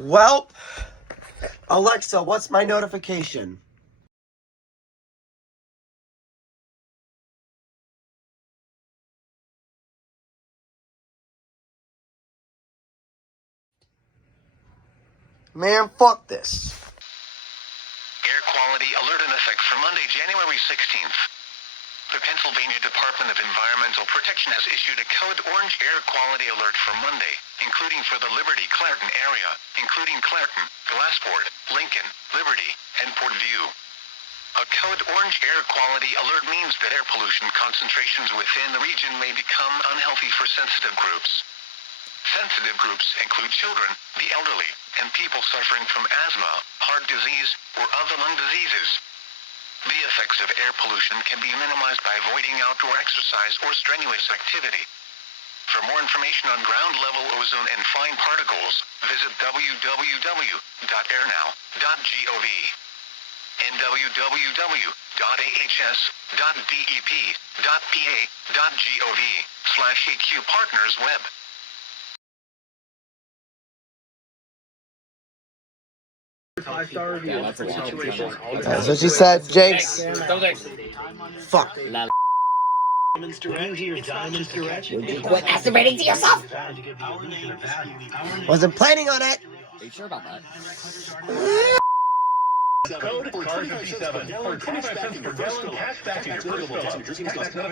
Well, Alexa, what's my notification? Man, fuck this. Air quality alert in effect for Monday, January 16th. The Pennsylvania Department of Environmental Protection has issued a code orange air quality alert for Monday, including for the Liberty-Clarendon area, including Clarendon, Glassport, Lincoln, Liberty, and Port View. A code orange air quality alert means that air pollution concentrations within the region may become unhealthy for sensitive groups. Sensitive groups include children, the elderly, and people suffering from asthma, heart disease, or other lung diseases. The effects of air pollution can be minimized by avoiding outdoor exercise or strenuous activity. For more information on ground-level ozone and fine particles, visit www.airnow.gov and www.ahs.dep.pa.gov/EQ-Partners-Web. Yeah, that's a situation. That's what she said, Jinx. Fuck. Would you quit masturbating to yourself? Wasn't planning on it. Are you sure about that? Code 457 for cashback for gallon cashback in your first fill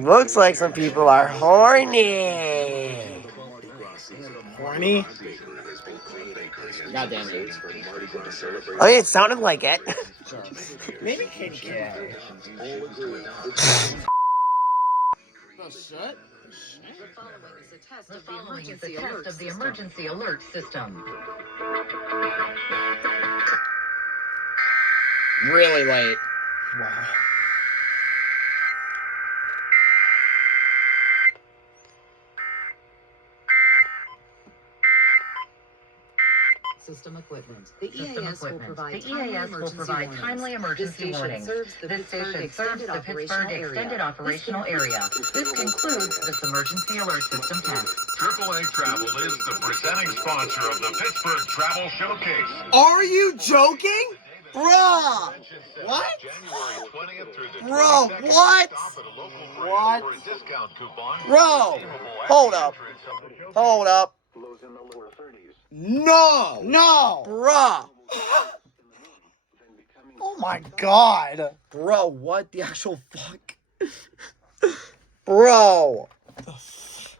up. Looks like some people are horny. Horny? Goddamn it. I mean, it sounded like it. Sure. Maybe Katie can. Oh, shit? The following is a test of the emergency alert system. Really late. Wow. System equipment. The EAS will provide timely emergency warnings. This station serves the Pittsburgh Extended Operational Area. This concludes this emergency alert system test. AAA Travel is the presenting sponsor of the Pittsburgh Travel Showcase. Are you joking? Bruh! What? January 20th through the Bro, 22nd. what? Stop at a local What? branch for a discount coupon. Bro! Hold up. Hold up. No! No! Bruh. Oh my god. Bro, what the actual fuck? Bro.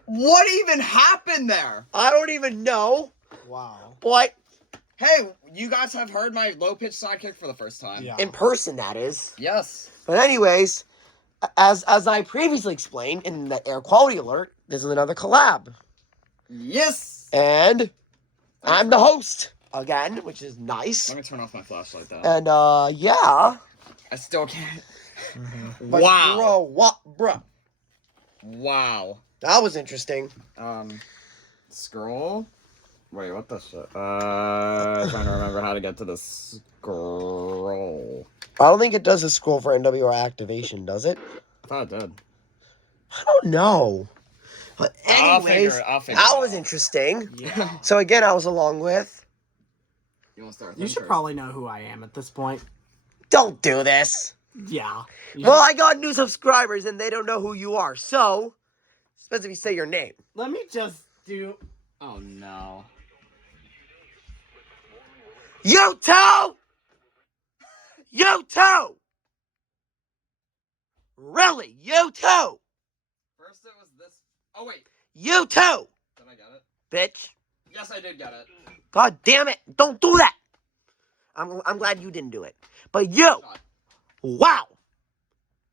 What even happened there? I don't even know. Wow. But Hey, you guys have heard my low-pitched sidekick for the first time. Yeah. in person, that is. Yes. But anyways, as I previously explained in the air quality alert, this is another collab. Yes! And I'm the host again, which is nice. Let me turn off my flashlight, though. And yeah. I still can't. But Wow. Bro, what? Bro. Wow. That was interesting. Scroll? Wait, what the shit? Trying to remember how to get to the scroll. I don't think it does a scroll for NWR activation, does it? I thought it did. I don't know. But I'll anyways, figure it that out. was interesting. Yeah. So again, I was along with... You want to start with You him should first? probably know who I am at this point. Don't do this. Yeah. Well, I got new subscribers and they don't know who you are. So, especially if you say your name. Let me just do... Oh, no. You too! You too! Really? You too! First it was this... Oh, wait. You too! Did I get it? Bitch. Yes, I did get it. God damn it. Don't do that. I'm glad you didn't do it. But you! Shot. Wow!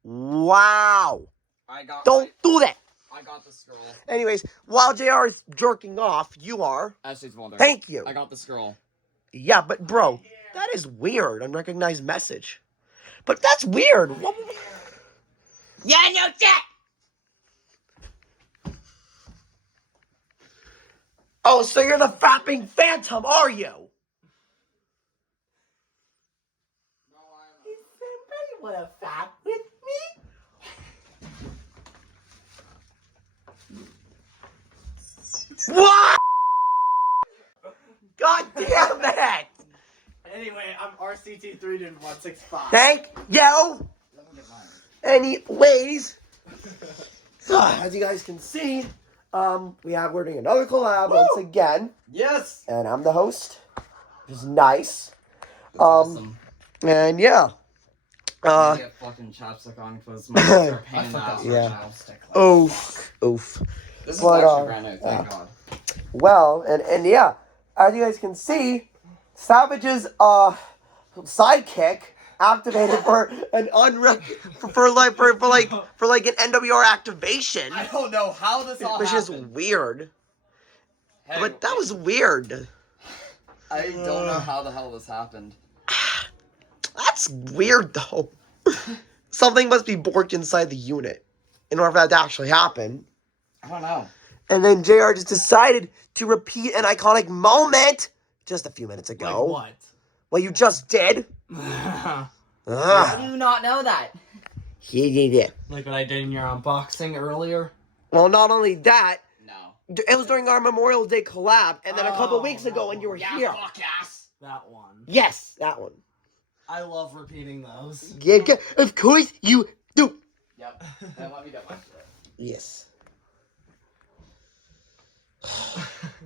Wow! I got... Don't do that! I got the scroll. Anyways, while JR is jerking off, you are. Ashley's wondering. Thank you. I got the scroll. Yeah, but bro, that is weird. Unrecognized message. But that's weird. Yeah, no shit! Oh, so you're the fapping phantom, are you? No, I'm... Does somebody want to fap with me? What? God damn it! Anyway, I'm RCT3-165. Thank you. Anyways, as you guys can see, we're doing another collab once again, Yes. and I'm the host, which is nice. Awesome. And yeah, Get fucking chapstick on because my lips are a pain in the ass yeah. right now. Oof. This is But, actually brand new, thank God. Well, and yeah, as you guys can see, Savage's sidekick activated for an for like an NWR activation, I don't know how this all which happened. is weird. Hey, But that was weird. I don't know how the hell this happened. That's weird though. Something must be borked inside the unit in order for that to actually happen. I don't know. And then JR just decided to repeat an iconic moment just a few minutes ago. Like what? Well, you just did. How Ah. do you not know that? Yeah. Like what I did in your unboxing earlier? Well, not only that, No. it was during our Memorial Day collab, and then a couple weeks ago when you were here. Fuck yes. That one. Yes, that one. I love repeating those. Yeah, of course you do. Yep. Then let me get my shit. Yes.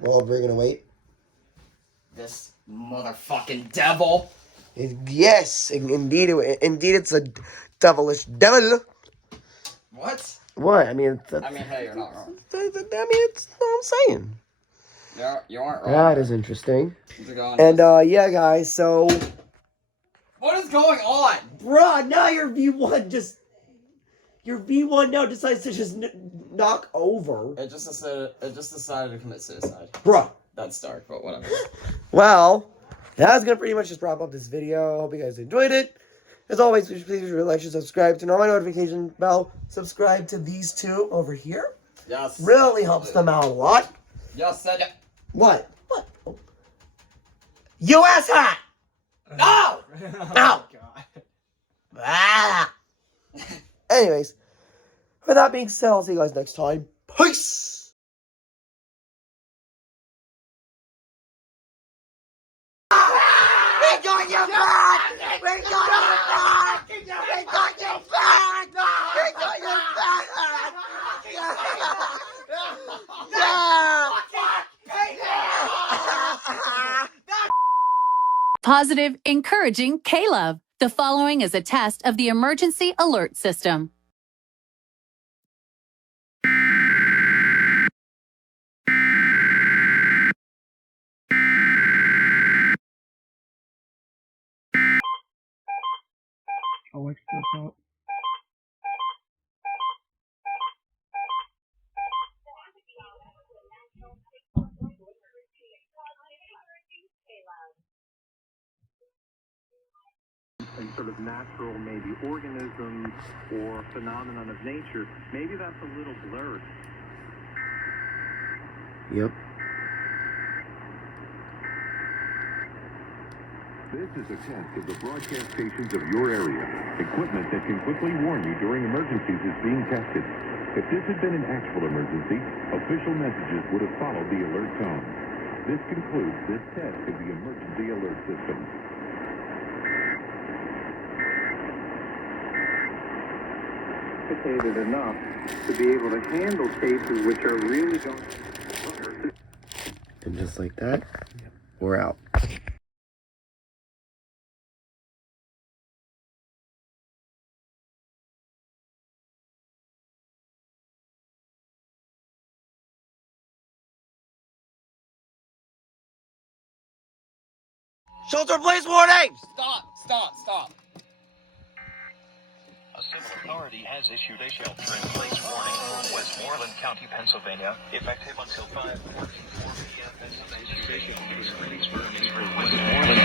Well, we're gonna wait. This motherfucking devil. Yes, indeed, it's a devilish devil. What? What? I mean, I mean, hey, you're not wrong. it's what I'm saying. You aren't wrong. That is interesting. What's going on? And yeah, guys. So, What is going on? bruh, now your V1 now decides to just knock over. It just decided to commit suicide. Bruh. That's dark, but whatever. Well, that's gonna pretty much just wrap up this video. Hope you guys enjoyed it. As always, please like and subscribe, turn on my notification bell, subscribe to these two over here. Yes. Really helps them out a lot. Yes, said it. What? What? Oh. US hat! No! No! Ah! Anyways, with that being said, I'll see you guys next time. Peace! We got you back! We got you back! We got you back! We got you back! Positive, encouraging Caleb. The following is a test of the emergency alert system. A sort of natural, maybe organism or phenomenon of nature, maybe that's a little blurred. Yep. This is a test of the broadcast stations of your area. Equipment that can quickly warn you during emergencies is being tested. If this had been an actual emergency, official messages would have followed the alert tone. This concludes this test of the emergency alert system. Sophisticated enough to be able to handle cases which are really going. And just like that, we're out. Shelter in place warning! Stop. A civil authority has issued a shelter-in-place warning for Westmoreland County, Pennsylvania, effective until 5:44 p.m. Westmoreland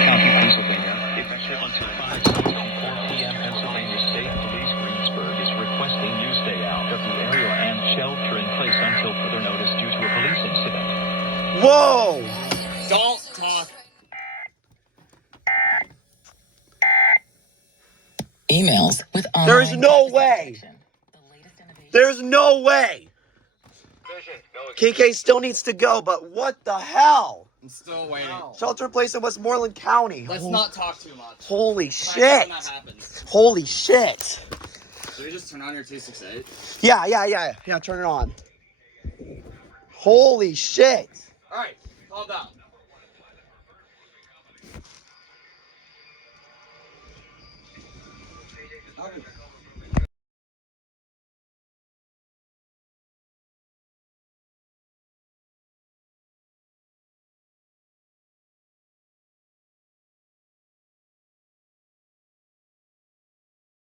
County, Pennsylvania, effective until 5:04 p.m. Pennsylvania State Police Greensburg is requesting you stay out of the area and shelter in place until further notice due to a police incident. Whoa! Don't talk. Emails with There's no way! There's no way! KK still needs to go, but what the hell? I'm still waiting. Shelter in place in Westmoreland County. Let's not talk too much. Holy When shit. that happens. Holy shit. Should we just turn on your 268? Yeah, turn it on. Holy shit. Alright, calm down. Okay.